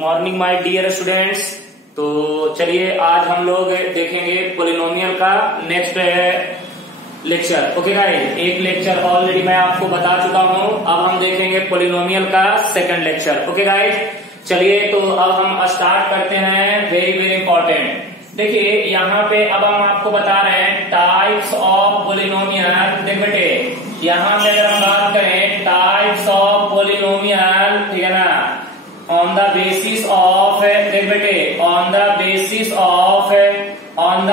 Morning my dear students. तो चलिए आज हम लोग देखेंगे पोलिनोमियल का नेक्स्ट लेक्चर। ओके गाइस, एक लेक्चर ऑलरेडी मैं आपको बता चुका हूं, अब हम देखेंगे पोलिनोमियल का सेकंड लेक्चर। ओके गाइस, चलिए तो अब हम स्टार्ट करते हैं। वेरी वेरी इंपॉर्टेंट, देखिए यहाँ पे अब हम आपको बता रहे हैं टाइप्स ऑफ पोलिनोमियल। देख बेटे, यहाँ पे अगर हम बात करें टाइप्स ऑफ पोलिनोमियल, ठीक है ना, ऑन द बेसिस ऑफ, देख बेटे, on the basis of terms, on the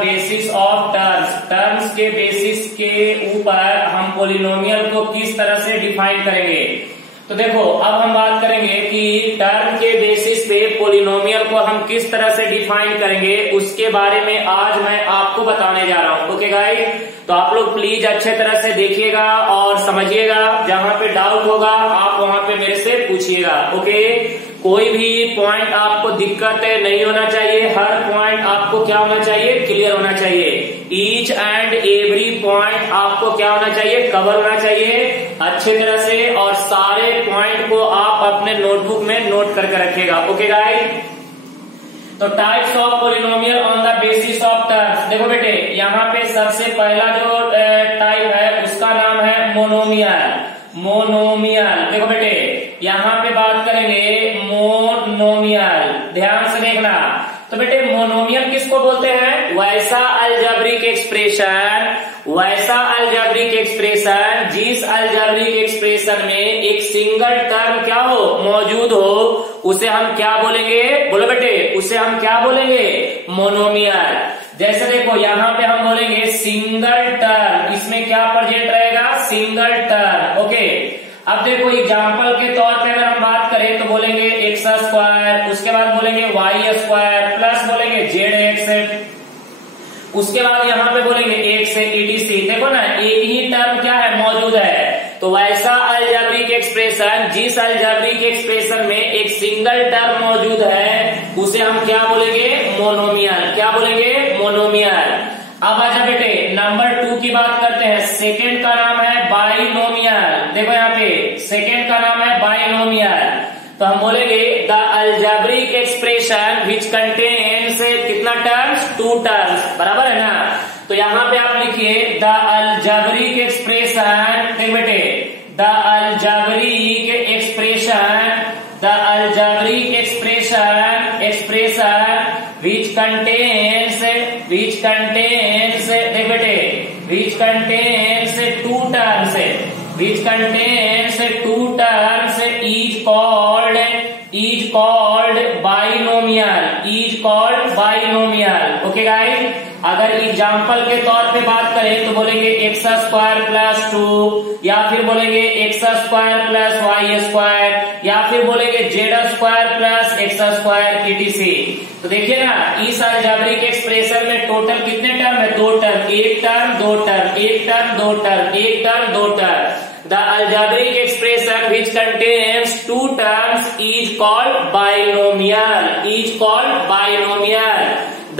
basis of terms के बेसिस के ऊपर हम पोलिनोमियल को किस तरह से डिफाइन करेंगे। तो देखो अब हम बात करेंगे कि टर्म के बेसिस पे पोलिनोमियल को हम किस तरह से डिफाइन करेंगे, उसके बारे में आज मैं आपको बताने जा रहा हूं। ओके गाइस, तो आप लोग प्लीज अच्छे तरह से देखिएगा और समझिएगा। जहां पे डाउट होगा आप वहां पे मेरे से पूछिएगा। ओके, कोई भी पॉइंट आपको दिक्कत नहीं होना चाहिए, हर पॉइंट आपको क्या होना चाहिए, क्लियर होना चाहिए। ईच एंड एवरी पॉइंट आपको क्या होना चाहिए, कवर होना चाहिए अच्छे तरह से, और सारे पॉइंट को आप अपने नोटबुक में नोट करके रखिएगा। ओके गाइस, तो types of polynomial on the basis of terms. देखो बेटे, यहाँ पे सबसे पहला जो टाइप है उसका नाम है मोनोमियल। मोनोमियल, देखो बेटे यहाँ पे बात करेंगे मोनोमियल, ध्यान से देखना। तो बेटे मोनोमियल किसको बोलते हैं, वैसा अलजेब्रिक एक्सप्रेशन, वैसा अलजेब्रिक एक्सप्रेशन जिस अलजेब्रिक एक्सप्रेशन में एक सिंगल टर्म क्या हो, मौजूद हो, उसे हम क्या बोलेंगे, बोलो बेटे, उसे हम क्या बोलेंगे, मोनोमियल। जैसे देखो यहाँ पे हम बोलेंगे सिंगल टर्म, इसमें क्या प्रेजेंट रहेगा, सिंगल टर्म। ओके, अब देखो एग्जाम्पल के तौर पे अगर हम बात करें तो बोलेंगे एक्स स्क्वायर, उसके बाद बोलेंगे वाई स्क्वायर, प्लस बोलेंगे जेड एक्स, उसके बाद यहाँ पे बोलेंगे एक्स ईटीसी। देखो ना, एक ही टर्म क्या है, मौजूद है। तो वैसा अलजेब्रिक एक्सप्रेशन जिस अलजेब्रिक एक्सप्रेशन में एक सिंगल टर्म मौजूद है उसे हम क्या बोलेंगे, मोनोमियल। क्या बोलेंगे, मोनोमियल। अब आजा बेटे नंबर 2 की बात करते हैं। सेकेंड का नाम है बाइनोमियल। देखो यहाँ पे सेकेंड का नाम है बाइनोमियल। तो हम बोलेंगे the algebraic expression which contains कितना टर्म्स, 2 टर्म्स, बराबर है ना। तो यहाँ पे आप लिखिए द अलजेब्रिक एक्सप्रेशन, देख बेटे, the algebraic expression, the algebraic expression which contains, देख बेटे, which contains 2 terms, which contains 2 terms is called binomial। Okay guys, अगर एग्जाम्पल के तौर पे बात करें तो बोलेंगे एक्स स्क्वायर प्लस 2, या फिर बोलेंगे X square plus Y square, या फिर बोलेंगे Z square plus X square ETC. तो देखिए ना, इस अलजेब्रिक एक्सप्रेशन में टोटल कितने टर्म है, 2 टर्म, एक टर्म, 2 टर्म, एक टर्म, 2 टर्म, एक term, 2 term. The algebraic expression which contains 2 terms is called binomial, is called binomial।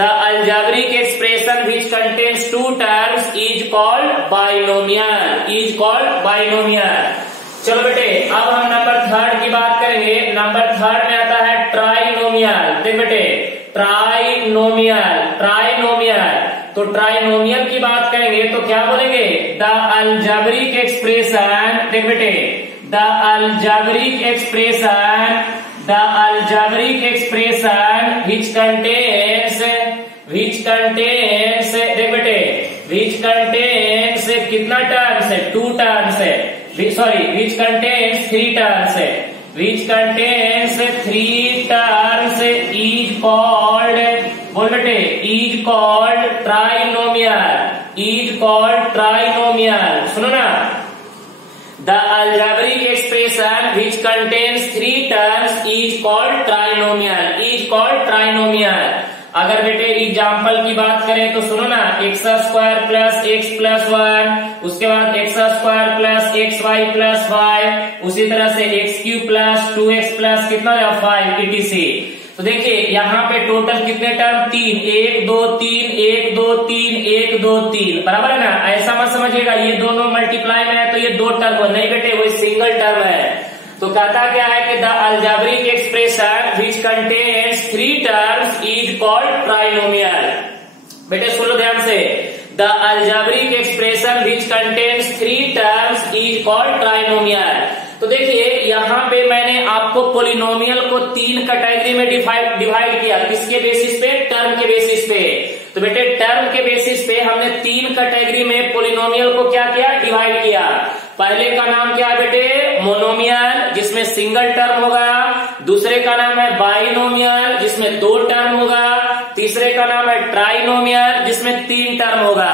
The algebraic expression which contains 2 terms is called binomial, is called binomial। चलो बेटे, अब हम number 3 की बात करेंगे। Number 3 में आता है ट्राइनोमियल। देख बेटे, ट्राइनोमियल, ट्राइनोमियल। तो ट्राइनोमियल की बात करेंगे तो क्या बोलेंगे, द अलजेब्रिक एक्सप्रेशन, देख बेटे, the algebraic expression, the algebraic expression which contains, देख बेटे, विच कंटेन्स कितना टर्म्स है, 2 टर्म्स है, सॉरी, विच कंटेन्स 3 टर्म्स है, which contains 3 terms is called, बोल बेटे, is called trinomial, is called trinomial। सुनो ना, the algebraic expression which contains 3 terms is called trinomial, is called trinomial। अगर बेटे एग्जाम्पल की बात करें तो सुनो ना, X square plus X plus 1, उसके बाद X square plus X Y plus 5, उसी तरह से x cube plus 2x plus कितना 5 ईटीसी। तो देखिए यहाँ पे टोटल कितने टर्म, 3, 1 2 3, 1 2 3, 1 2 3, बराबर है ना। ऐसा मत समझिएगा ये दोनों मल्टीप्लाई में है तो ये 2 टर्म है, नहीं बेटे, वो सिंगल टर्म है। तो कहता क्या है कि the algebraic expression which contains 3 terms is called trinomial. बेटे सुन लो ध्यान से, the algebraic expression which contains 3 terms is called trinomial. तो देखिए यहाँ पे मैंने आपको पोलिनोमियल को 3 कैटेगरी में डिवाइड किया। किसके बेसिस पे? टर्म के बेसिस पे। तो बेटे टर्म के बेसिस पे हमने 3 कैटेगरी में पोलिनोमियल को क्या किया? डिवाइड किया। पहले का नाम क्या है बेटे? मोनोमियल, जिसमें सिंगल टर्म होगा। दूसरे का नाम है बाइनोमियल, जिसमें 2 टर्म होगा। तीसरे का नाम है ट्राइनोमियल, जिसमें 3 टर्म होगा।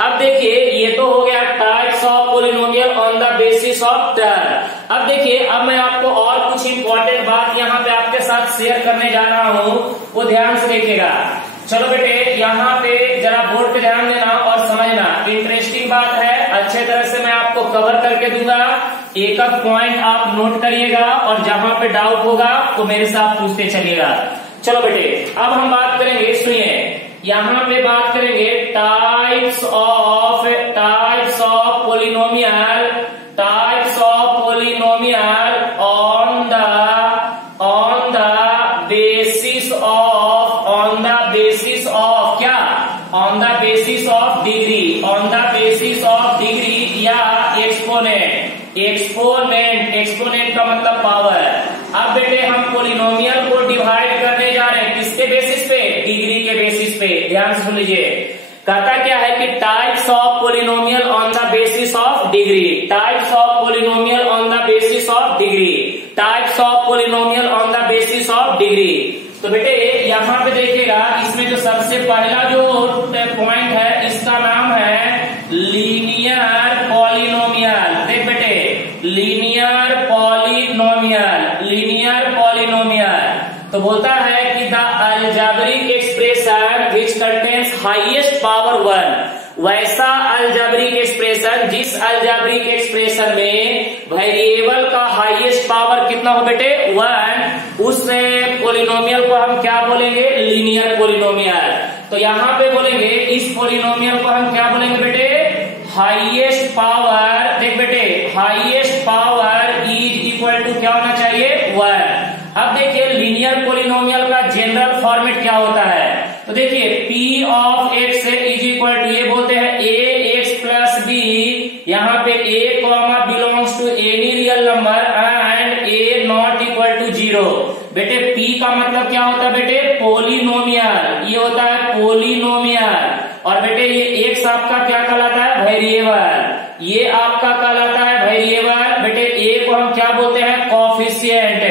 अब देखिए ये तो हो गया types of polynomial on the basis of term. अब देखिए, अब मैं आपको और कुछ इंपॉर्टेंट बात यहाँ पे आपके साथ शेयर करने जा रहा हूँ, वो ध्यान से देखिएगा। चलो बेटे यहाँ पे जरा बोर्ड पे ध्यान देना और समझना, इंटरेस्टिंग बात है, अच्छे तरह से मैं आपको कवर करके दूंगा। एक पॉइंट आप नोट करिएगा और जहां पे डाउट होगा तो मेरे से आप पूछते चलिएगा। चलो बेटे अब हम बात करेंगे, सुनिए यहाँ पे बात करेंगे types of polynomial, types of polynomial on the basis of क्या? On the basis of degree, on the basis of degree या एक्सपोनेंट। एक्सपोनेंट का मतलब पावर। अब बेटे हम पोलिनोमियल को डिवाइड करने जा रहे हैं, किसके बेसिस पे? डिग्री के बेसिस पे। ध्यान से सुन लीजिए, कहता क्या है कि types of polynomial on the basis of degree, types of polynomial on the basis of degree, types of polynomial on the basis of degree. तो बेटे यहाँ पे देखिएगा, इसमें जो सबसे पहला जो पॉइंट है इसका नाम है लीनियर पॉलिनोमियल। देख बेटे, लीनियर पॉलिनोमियल, लीनियर पॉलिनोमियल। तो बोलता है कि the algebraic expression which contains highest power 1, वैसा अलजेब्रिक एक्सप्रेशन जिस अलजेब्रिक एक्सप्रेशन में वेरिएबल का हाईएस्ट पावर कितना हो बेटे? 1, उस पोलिनोमियल को हम क्या बोलेंगे? Linear polynomial. तो यहाँ पे बोलेंगे इस पोलिनोमियल को हम क्या बोलेंगे बेटे? Highest power. देख बेटे, highest power is equal to क्या होना चाहिए? 1। अब देखिए लीनियर पोलिनोमियल का जनरल फॉर्मेट क्या होता है? तो देखिए P of x is equal to, ये बोलते हैं ax प्लस b, यहाँ पे a comma belongs to any real number and a not equal to 0। बेटे P का मतलब क्या होता है बेटे? पोलिनोमियल, ये होता है पोलिनोमियल। और बेटे ये x आपका क्या कहलाता है? वेरिएबल। ये आपका कहलाता है वेरिएबल। बेटे a को हम क्या बोलते हैं? कॉफिशिएंट।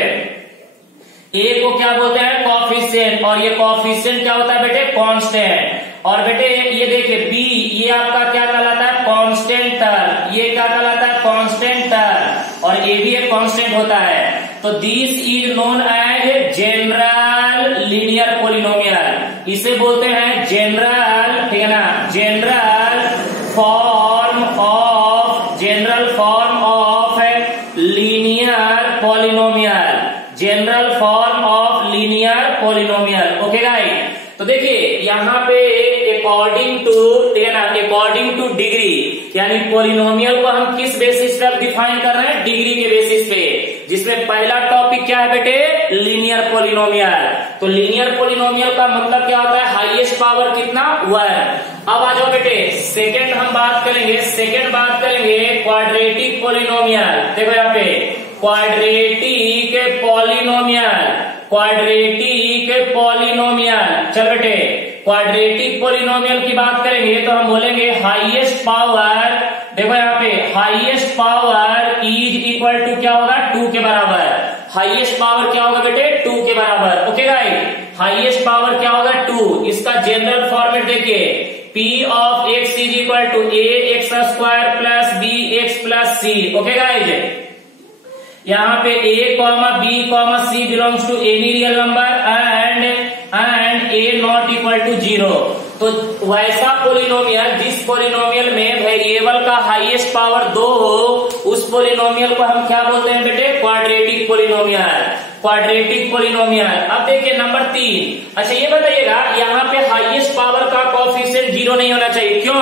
ए को क्या बोलते हैं? कॉफिशिएंट। और ये कॉफिशिएंट क्या होता है बेटे? कांस्टेंट। और बेटे ये देखिए बी, ये आपका क्या कहलाता है? Constant term. ये क्या कहलाता है? Constant term. और ये भी एक कांस्टेंट होता है। तो this is known as general linear polynomial. इसे बोलते हैं जनरल, ठीक है ना, general form of linear polynomial, general form of linear polynomial. Okay guys, तो देखिए यहाँ पे अकॉर्डिंग टू, ठीक है ना, अकॉर्डिंग टू डिग्री, यानी पोलिनोमियल को हम किस बेसिस पे डिफाइन कर रहे हैं? डिग्री के बेसिस पे। जिसमें पहला टॉपिक क्या है बेटे? Linear polynomial. तो लीनियर पोलिनोमियल का मतलब क्या होता है? हाईएस्ट पावर कितना? 1। अब आ जाओ बेटे, सेकेंड हम बात करेंगे, सेकेंड बात करेंगे क्वाड्रेटिक पोलिनोमियल। देखो यहाँ पे क्वाड्रेटिक पोलिनोमियल, क्वाड्रेटिक पोलिनोमियल। चल बेटे, क्वाड्रेटिक पोलिनोमियल की बात करेंगे तो हम बोलेंगे हाईएस्ट पावर, देखो यहाँ पे highest power is equal to क्या होगा? 2 के बराबर। हाईएस्ट पावर क्या होगा बेटे? 2 के बराबर। ओके गाइस, हाईएस्ट पावर क्या होगा? 2। इसका जनरल फॉर्मेट देखिए, P of x is equal to ax² plus bx plus c। Okay guys, यहाँ पे a comma b comma c belongs to any real number and a not equal to 0। तो वैसा polynomial जिस polynomial में variable का highest power 2 हो, उस polynomial को हम क्या बोलते हैं बेटे? Quadratic polynomial, quadratic polynomial. अब देखिए नंबर 3। अच्छा ये बताइएगा, यहाँ पे हाईएस्ट पावर का कोएफिशिएंट 0 नहीं होना चाहिए। क्यों?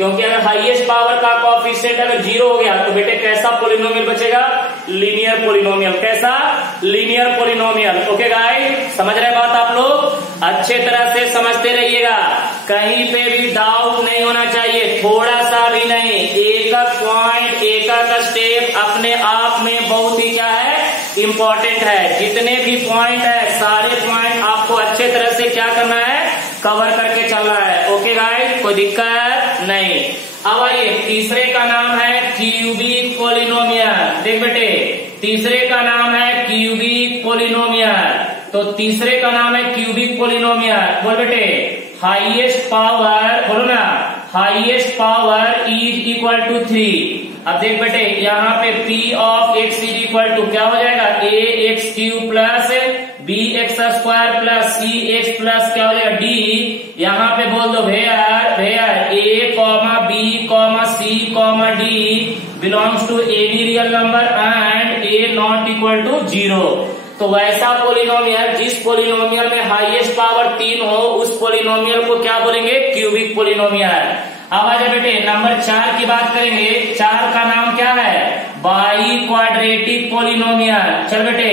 क्योंकि अगर हाईएस्ट पावर का कोएफिशिएंट अगर 0 हो गया तो बेटे कैसा पॉलिनोमियल बचेगा? Linear polynomial. कैसा? Linear polynomial. ओके गाइस, समझ रहे बात आप लोग? अच्छे तरह से समझते रहिएगा, कहीं पे भी डाउट नहीं होना चाहिए, थोड़ा सा भी नहीं। एक पॉइंट, एक स्टेप अपने आप में बहुत ही क्या है? इंपॉर्टेंट है। जितने भी पॉइंट है सारे पॉइंट आपको अच्छे तरह से क्या करना है? कवर करके चलना है। ओके गाइस, कोई दिक्कत नहीं। अब आइए, तीसरे का नाम है क्यूबिक पॉलिनोमियल। देख बेटे, तीसरे का नाम है क्यूबिक पॉलिनोमियल। तो तीसरे का नाम है क्यूबिक पॉलिनोमियल। बोल बेटे, हाईएस्ट पावर, बोलो ना, highest power is equal to 3। अब देख बेटे, यहाँ पे P of x is equal to क्या हो जाएगा? ax³ plus bx² plus cx plus क्या हो जाएगा? d। यहाँ पे बोल दो where a, b, c, d belongs to any real number and a not equal to 0। तो वैसा पोलिनोमियल जिस पोलिनोमियल में हाईएस्ट पावर 3 हो, उस पोलिनोमियल को क्या बोलेंगे? Cubic polynomial. अब आ जाए बेटे, नंबर 4 की बात करेंगे। 4 का नाम क्या है? By quadratic polynomial. चल बेटे,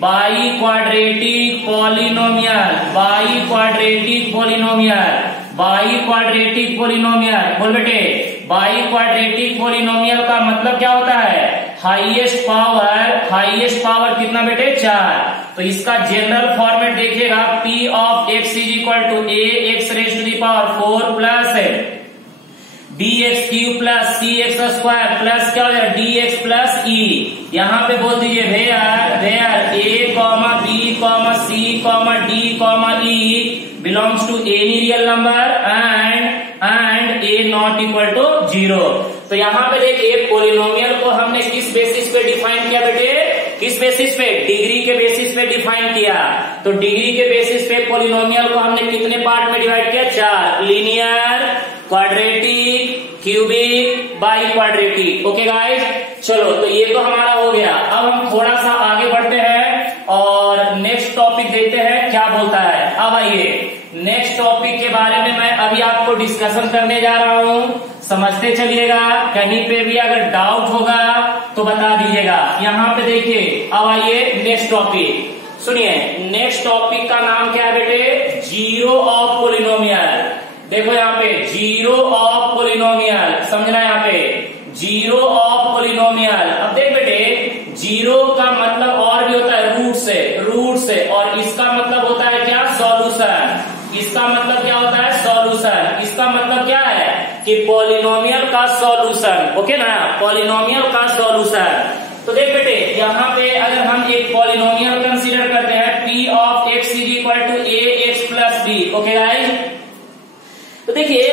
by quadratic polynomial, by quadratic polynomial, by quadratic polynomial. बोल बेटे, बाई क्वाड्रेटिक पोलिनोमियल का मतलब क्या होता है? हाईएस्ट पावर कितना बेटे? 4। तो इसका जनरल फॉर्मेट देखिएगा, P of x is equal to ax⁴ plus bx³ plus cx² plus क्या हो जाएगा? dx plus e। यहाँ पे बोल दीजिए where a, b, c, d, e belongs to any real number and a not equal to 0। तो यहाँ पे देखिए, पोलिनोमियल को हमने किस बेसिस पे डिफाइन किया बेटे? किस बेसिस पे? डिग्री के बेसिस पे डिफाइन किया। तो डिग्री के बेसिस पे पोलिनोमियल को हमने कितने पार्ट में डिवाइड किया? 4। Linear, quadratic, cubic, by quadratic. Okay guys, चलो तो ये तो हमारा हो गया। अब हम थोड़ा सा आगे बढ़ते हैं और नेक्स्ट टॉपिक देखते हैं क्या बोलता है। अब आइए, नेक्स्ट टॉपिक के बारे में मैं अभी आपको डिस्कशन करने जा रहा हूँ, समझते चलिएगा। कहीं पे भी अगर डाउट होगा तो बता दीजिएगा। यहाँ पे देखिए, अब आइए नेक्स्ट टॉपिक सुनिए। नेक्स्ट टॉपिक का नाम क्या है बेटे? Zero of polynomial. देखो यहाँ पे जीरो ऑफ पोलिनोमियल, समझना यहाँ पे जीरो ऑफ पोलिनोमियल। अब देख बेटे, जीरो का मतलब और भी होता है रूट से, और इसका मतलब होता है क्या? सॉल्यूशन। इसका मतलब क्या होता है? सॉल्यूशन। इसका मतलब क्या है कि पॉलिनोमियल का सॉल्यूशन। ओके ना, पॉलिनोमियल का सॉल्यूशन। तो देख बेटे, यहाँ पे अगर हम एक पॉलिनोमियल कंसीडर करते हैं, P of x is equal to ax plus b। Okay guys, तो देखिए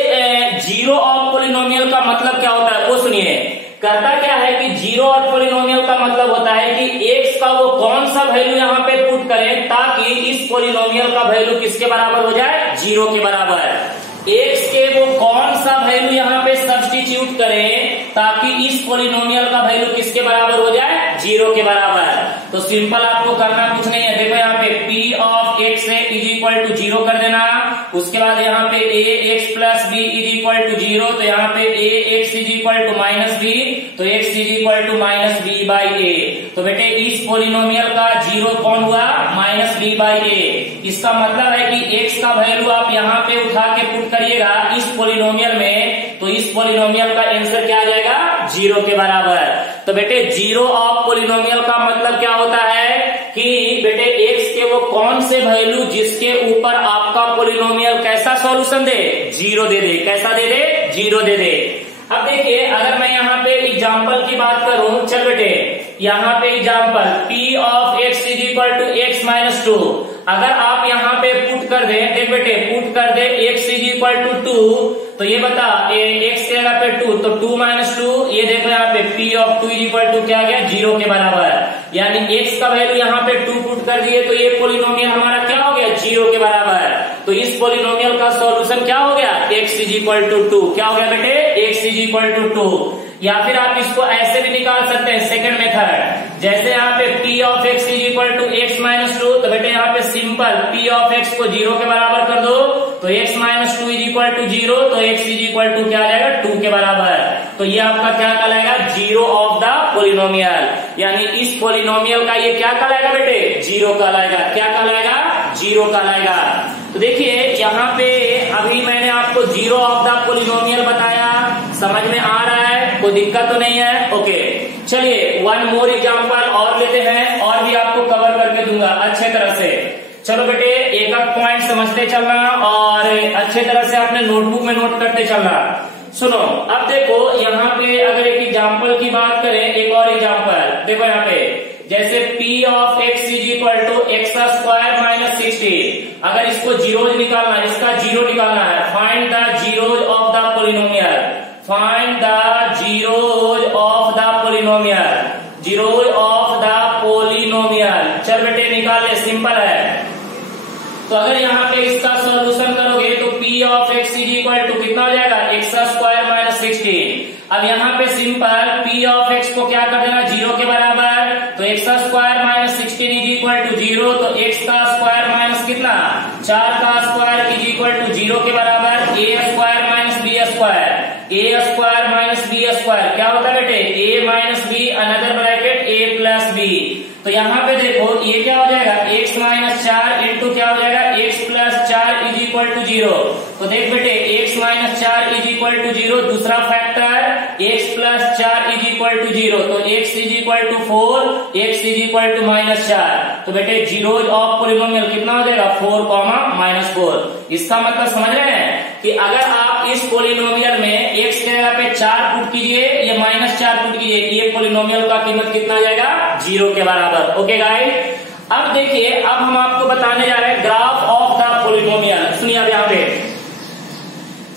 जीरो ऑफ पोलिनोमियल का मतलब क्या होता है वो सुनिए। करता क्या है कि जीरो ऑफ पोलिनोमियल का मतलब होता है कि x का वो कौन सा वैल्यू यहाँ पे पुट करें ताकि इस पोलिनोमियल का वैल्यू किसके बराबर हो जाए? 0 के बराबर। x के वो कौन सा वैल्यू यहाँ पे सब्स्टिट्यूट करें ताकि इस पोलिनोमियल का वैल्यू किसके बराबर हो जाए? 0 के बराबर। तो सिंपल आपको करना कुछ नहीं है। देखो यहाँ पे P of x is equal to 0 कर देना। उसके बाद यहाँ पे ax plus b is equal to 0, तो यहाँ पे ax is equal to minus b, तो x is equal to minus b by a। तो बेटे इस पोलिनोमियल का 0 कौन हुआ? Minus b by a। इसका मतलब है कि x का वैल्यू आप यहाँ पे उठा के पुट करिएगा इस पोलिनोमियल में, तो इस पोलिनोमियल का आंसर क्या आ जाएगा? 0 के बराबर। तो बेटे जीरो ऑफ पोलिनोमियल का मतलब क्या होता है कि बेटे x के वो कौन से वैल्यू जिसके ऊपर आपका पोलिनोमियल कैसा सॉल्यूशन दे? 0 दे दे। कैसा दे दे? 0 दे दे। अब देखिए, अगर मैं यहाँ पे एग्जाम्पल की बात करूं, चल बेटे यहाँ पे example P of x is equal to x minus 2। अगर आप यहाँ पे पुट कर दे, देख बेटे पुट कर दे x इज इक्वल टू 2, तो ये बता x के जगह पे 2, तो 2 माइनस 2, ये देखो यहाँ पे P of 2 is equal to क्या आ गया? 0 के बराबर। यानी x का वैल्यू यहाँ पे 2 पुट कर दिए, तो ये पोलिनोमियल हमारा क्या हो गया? 0 के बराबर। तो इस पोलिनोमियल का सॉल्यूशन क्या हो गया? x is equal to 2। क्या हो गया बेटे? x is equal to 2। या फिर आप इसको ऐसे भी निकाल सकते हैं, सेकंड मेथड। जैसे यहाँ पे P of x is equal to x minus 2, तो बेटे यहाँ पे सिंपल P ऑफ x को 0 के बराबर कर दो, तो x minus 2 is equal to 0, तो x इज इक्वल टू क्या आ जाएगा 2 के बराबर। तो ये आपका क्या कहलाएगा, जीरो ऑफ द पोलिनोमियल, यानी इस पोलिनोमियल का ये क्या कहलाएगा बेटे, जीरो कहलाएगा। क्या कहलाएगा, जीरो कहलाएगा। तो देखिए यहाँ पे अभी मैंने आपको जीरो ऑफ द पोलिनोमियल बताया, समझ में आ रहा है, कोई दिक्कत तो नहीं है। ओके चलिए वन मोर एग्जांपल और लेते हैं, और भी आपको कवर करके दूंगा अच्छे तरह से। चलो बेटे एक एक पॉइंट समझते चलना और अच्छे तरह से अपने नोटबुक में नोट करते चलना। सुनो अब देखो यहाँ पे अगर एक एग्जांपल की बात करें, एक और एग्जांपल देखो यहाँ पे, जैसे p of x is equal to x square minus 60। अगर इसको जीरोज निकालना है, इसका जीरो निकालना है, find the zeros of the polynomial, find the zeros of the polynomial, zeros of the polynomial. चल बेटे निकाल ले, सिंपल है। तो अगर यहाँ पे इसका सॉल्यूशन करोगे तो p of x is equal to कितना हो जाएगा, एक्स स्क्वायर माइनस 60। अब यहाँ पे सिंपल p ऑफ x को क्या कर देना, जीरो के बराबर, तो x square minus 16 is equal to 0, तो x का स्क्वायर माइनस कितना 4 का स्क्वायर इज इक्वल टू 0 के बराबर, a square minus b square, a square minus b square क्या होता है बेटे, a minus b another bracket a plus b. तो यहाँ पे देखो ये क्या हो जाएगा, x माइनस 4 इंटू क्या हो जाएगा, x plus 4 is equal to 0। तो देख बेटे x minus 4 is equal to 0, दूसरा factor x plus 4 is equal to 0, तो x is equal to 4, x is equal to minus 4। तो बेटे जीरोज ऑफ पोलिनोमियल कितना हो जाएगा, 4 माइनस 4। इसका मतलब समझ रहे हैं कि अगर आप इस पोलिनोमियल में x के जगह पे 4 पुट कीजिए या माइनस 4 पुट कीजिए, ये पोलिनोमियल का कीमत कितना आ जाएगा, 0 के बराबर। ओके गाइस, अब देखिए अब हम आपको बताने जा रहे हैं ग्राफ ऑफ द पोलिनोमियल। सुनिए अब यहाँ पे,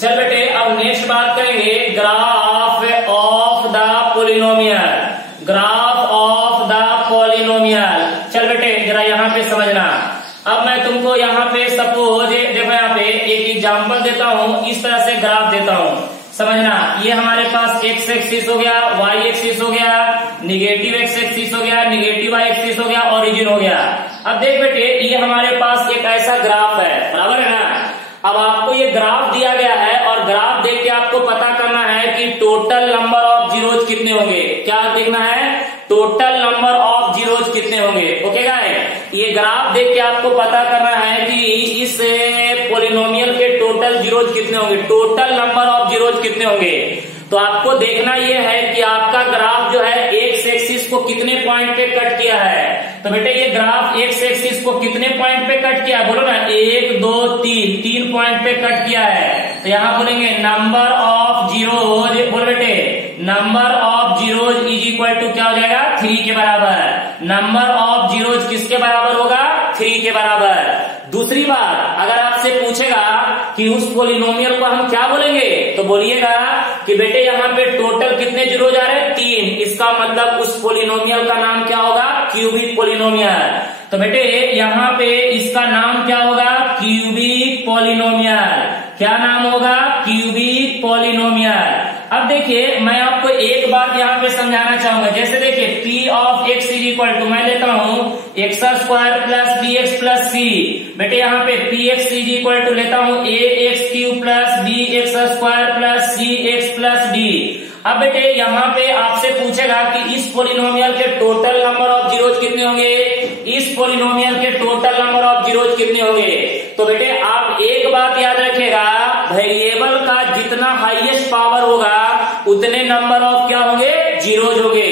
चल बेटे अब नेक्स्ट बात करेंगे graph of the polynomial, graph of the polynomial. चल बेटे जरा यहाँ पे समझना। अब मैं तुमको यहाँ पे सपोज देखो यहाँ पे एक एग्जांपल देता हूँ, इस तरह से ग्राफ देता हूँ, समझना। ये हमारे पास x एक्सिस हो गया, y एक्सिस हो गया, निगेटिव x एक्सिस हो गया, निगेटिव y एक्सिस हो गया, ओरिजिन हो गया। अब देख बेटे ये हमारे पास एक ऐसा ग्राफ है, बराबर है ना। अब आपको ये ग्राफ दिया गया है और ग्राफ देख के आपको पता करना है कि टोटल नंबर ऑफ जीरोज कितने होंगे। क्या देखना है, टोटल नंबर ऑफ जीरोज कितने होंगे। ओके गाइस, ये ग्राफ देख के आपको पता करना है कि इस पोलिनोमियल के टोटल जीरोज कितने होंगे, टोटल नंबर ऑफ जीरोज कितने होंगे। तो आपको देखना यह है कि आपका ग्राफ जो है एक्स एक्सिस को कितने पॉइंट पे कट किया है। तो बेटे ये ग्राफ एक्स एक्सिस को कितने पॉइंट पे कट किया है, बोलो ना, 1 2 3 पॉइंट पे कट किया है। तो यहाँ बोलेंगे नंबर ऑफ जीरोज, बोल बेटे number of zeros is equal to क्या हो जाएगा, 3 के बराबर। नंबर ऑफ जीरोज किसके बराबर होगा, 3 के बराबर। दूसरी बात, अगर आपसे पूछेगा कि उस पोलिनोमियल को हम क्या बोलेंगे, तो बोलिएगा कि बेटे यहाँ पे टोटल कितने जीरोज आ रहे हैं, 3। इसका मतलब उस पोलिनोमियल का नाम क्या होगा, क्यूबिक पोलिनोमियल। तो बेटे यहाँ पे इसका नाम क्या होगा, क्यूबिक पोलिनोमियल। क्या नाम होगा, क्यूबिक पोलिनोमियल। अब देखिए मैं आपको एक बात यहाँ पे समझाना चाहूंगा। जैसे देखिए p of x is equal to, मैं लेता हूँ x square plus b x plus c. बेटे यहाँ पे p x is equal to लेता हूँ a x cube plus b x square plus c x plus d. अब बेटे यहाँ पे आपसे पूछेगा कि इस पोलिनोमियल के टोटल नंबर ऑफ जीरोज कितने होंगे, इस पोलिनोमियल के टोटल नंबर ऑफ जीरोज कितने होंगे। तो बेटे आप एक बात याद रखिएगा, वेरिएबल का जितना हाईएस्ट पावर होगा उतने नंबर ऑफ क्या होंगे, जीरोज होंगे।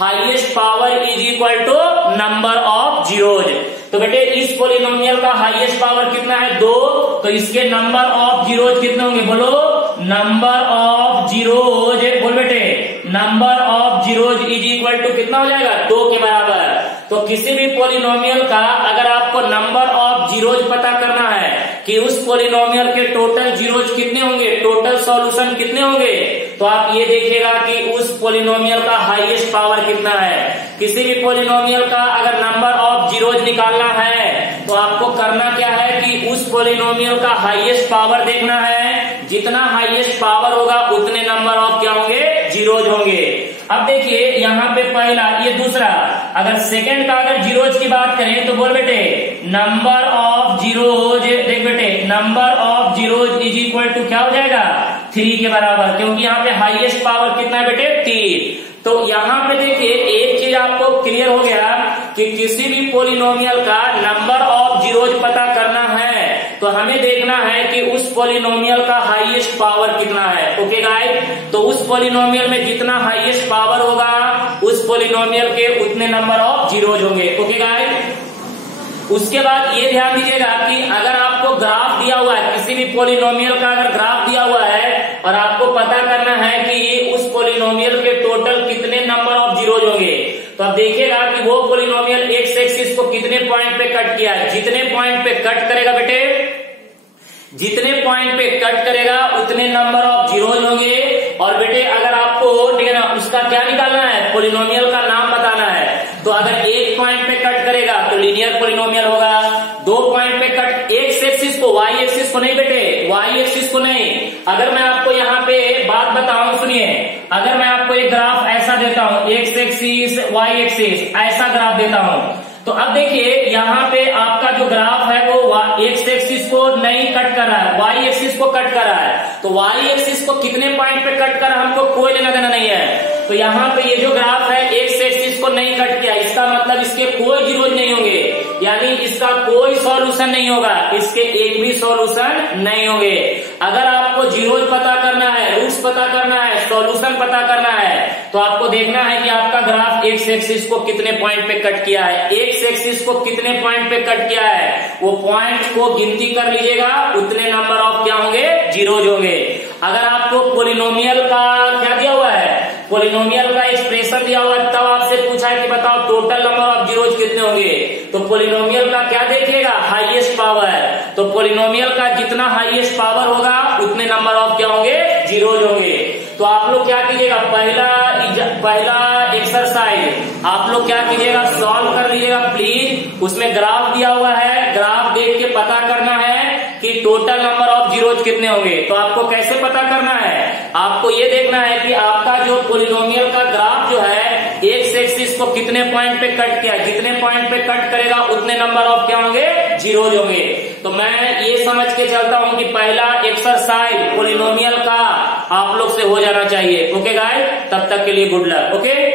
Highest power is equal to number of zeros. तो बेटे इस पोलिनोमियल का हाईएस्ट पावर कितना है, 2। तो इसके नंबर ऑफ जीरोज कितने होंगे, बोलो नंबर ऑफ जीरोज, बोल बेटे number of zeros is equal to कितना हो जाएगा, 2 के बराबर। तो किसी भी पोलिनोमियल का अगर आपको नंबर ऑफ जीरोज पता करना है कि उस पोलिनोमियल के टोटल जीरोज कितने होंगे, टोटल सॉल्यूशन कितने होंगे, तो आप ये देखिएगा कि उस पोलिनोमियल का हाईएस्ट पावर कितना है। किसी भी पोलिनोमियल का अगर नंबर ऑफ जीरोज निकालना है तो आपको करना क्या है कि उस पोलिनोमियल का हाईएस्ट पावर देखना है। जितना हाईएस्ट पावर होगा उतने नंबर ऑफ क्या होंगे, जीरोज होंगे। अब देखिए यहाँ पे पहला, ये दूसरा, अगर सेकंड का अगर जीरोज की बात करें तो बोल बेटे नंबर ऑफ जीरोज, देख बेटे number of zeros is equal to क्या हो जाएगा 3 के बराबर, क्योंकि यहाँ पे हाईएस्ट पावर कितना है बेटे 3। तो यहाँ पे देखिए एक चीज आपको क्लियर हो गया कि किसी भी पॉलिनोमियल का नंबर ऑफ जीरोज पता करना है तो हमें देखना है कि उस पॉलिनोमियल का हाईएस्ट पावर कितना है। ओके गाइस, तो उस पॉलिनोमियल में जितना हाईएस्ट पावर होगा उस पॉलिनोमियल के उतने नंबर ऑफ जीरोज होंगे। ओके गाइस, उसके बाद ये ध्यान दीजिएगा कि अगर आपको ग्राफ दिया हुआ है, किसी भी पॉलिनोमियल का अगर ग्राफ दिया हुआ है और आपको पता करना है कि उस पॉलिनोमियल के टोटल कितने नंबर ऑफ जीरोज होंगे, तो आप देखिएगा कि वो पॉलिनोमियल एक्स एक्सिस को कितने पॉइंट पे कट किया है। जितने पॉइंट पे कट करेगा बेटे, जितने पॉइंट पे कट करेगा उतने नंबर ऑफ जीरोज होंगे। और बेटे अगर आपको ठीक है ना उसका क्या निकालना है, पॉलिनोमियल का नाम बताना है, तो अगर एक पॉइंट पे कट करेगा तो लीनियर पॉलिनोमियल होगा। 2 पॉइंट पे कट, एक्स एक्सिस को, वाई एक्सिस को नहीं बेटे, वाई एक्सिस को नहीं। अगर मैं आपको यहाँ पे बात बताऊं, सुनिए, अगर मैं आपको एक ग्राफ ऐसा देता हूं, एक्स एक्सिस वाई एक्सिस ऐसा ग्राफ देता हूं, तो अब देखिए यहाँ पे आपका जो ग्राफ है वो एक्स एक्सिस को नहीं कट कर रहा है, वाई एक्सिस को कट कर रहा है। तो वाई एक्सिस को कितने पॉइंट पे कट कर रहा है हमको कोई लेना देना नहीं है। तो यहाँ पे ये जो ग्राफ है एक्स एक्सिस को नहीं कट किया, इसका मतलब इसके कोई जीरोज नहीं होंगे, यानी इसका कोई सॉल्यूशन नहीं होगा, इसके एक भी सॉल्यूशन नहीं होंगे। अगर आपको जीरोज पता करना है, रूट्स पता करना है, सॉल्यूशन पता करना है, तो आपको देखना है कि आपका ग्राफ एक्स एक्सिस को कितने पॉइंट पे कट किया है, एक्स एक्सिस को कितने पॉइंट पे कट किया है, वो पॉइंट को गिनती कर लीजिएगा, उतने नंबर ऑफ क्या होंगे, जीरोज होंगे। अगर आपको पॉलिनोमियल का क्या दिया हुआ है, पॉलिनोमियल का एक्सप्रेशन दिया हुआ है, तब आपसे पूछा है कि बताओ टोटल नंबर ऑफ जीरोज कितने होंगे, तो पॉलिनोमियल का क्या देखिएगा, हाईएस्ट पावर। तो पॉलिनोमियल का जितना हाईएस्ट पावर होगा उतने नंबर ऑफ क्या होंगे, जीरोज होंगे। तो आप लोग क्या कीजिएगा, पहला एक्सरसाइज आप लोग क्या कीजिएगा, सॉल्व कर लीजिएगा प्लीज। उसमें ग्राफ दिया हुआ है, ग्राफ देख के पता करना है कि टोटल नंबर ऑफ जीरोज कितने होंगे। तो आपको कैसे पता करना है, आपको ये देखना है कि आपका जो पॉलिनोमियल का ग्राफ जो है एक्स एक्सिस को कितने पॉइंट पे कट किया, जितने पॉइंट पे कट करेगा उतने नंबर ऑफ क्या होंगे, जीरोज होंगे। तो मैं ये समझ के चलता हूं कि पहला एक्सरसाइज पॉलिनोमियल का आप लोग से हो जाना चाहिए। ओके गाइस, तब तक के लिए गुड लक। ओके।